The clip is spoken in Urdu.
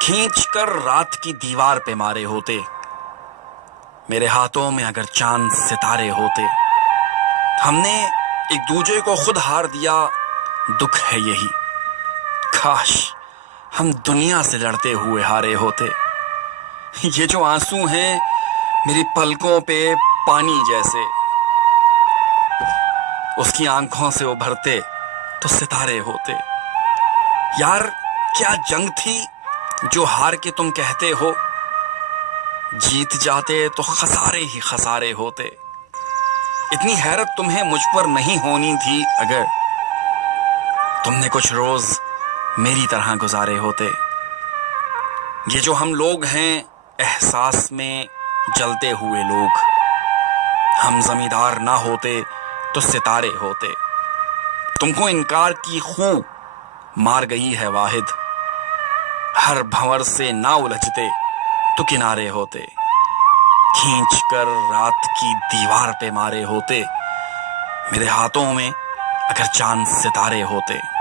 کھینچ کر رات کی دیوار پہ مارے ہوتے، میرے ہاتھوں میں اگر چاند ستارے ہوتے۔ ہم نے ایک دوسرے کو خود ہار دیا، دکھ ہے یہی، کاش ہم دنیا سے لڑتے ہوئے ہارے ہوتے۔ یہ جو آنسو ہیں میری پلکوں پہ پانی جیسے، اس کی آنکھوں سے ابھرتے تو ستارے ہوتے۔ یار کیا جنگ تھی جو ہار کے تم کہتے ہو، جیت جاتے تو خسارے ہی خسارے ہوتے۔ اتنی حیرت تمہیں مجھ پر نہیں ہونی تھی اگر تم نے کچھ روز میری طرح گزارے ہوتے۔ یہ جو ہم لوگ ہیں احساس میں جلتے ہوئے لوگ، ہم زمیندار نہ ہوتے تو ستارے ہوتے۔ تم کو انکار کی خوں مار گئی ہے واحد، ہر بھنور سے نہ الجھتے تو کنارے ہوتے۔ کھینچ کر رات کی دیوار پہ مارے ہوتے، میرے ہاتھوں میں اگر چاند ستارے ہوتے۔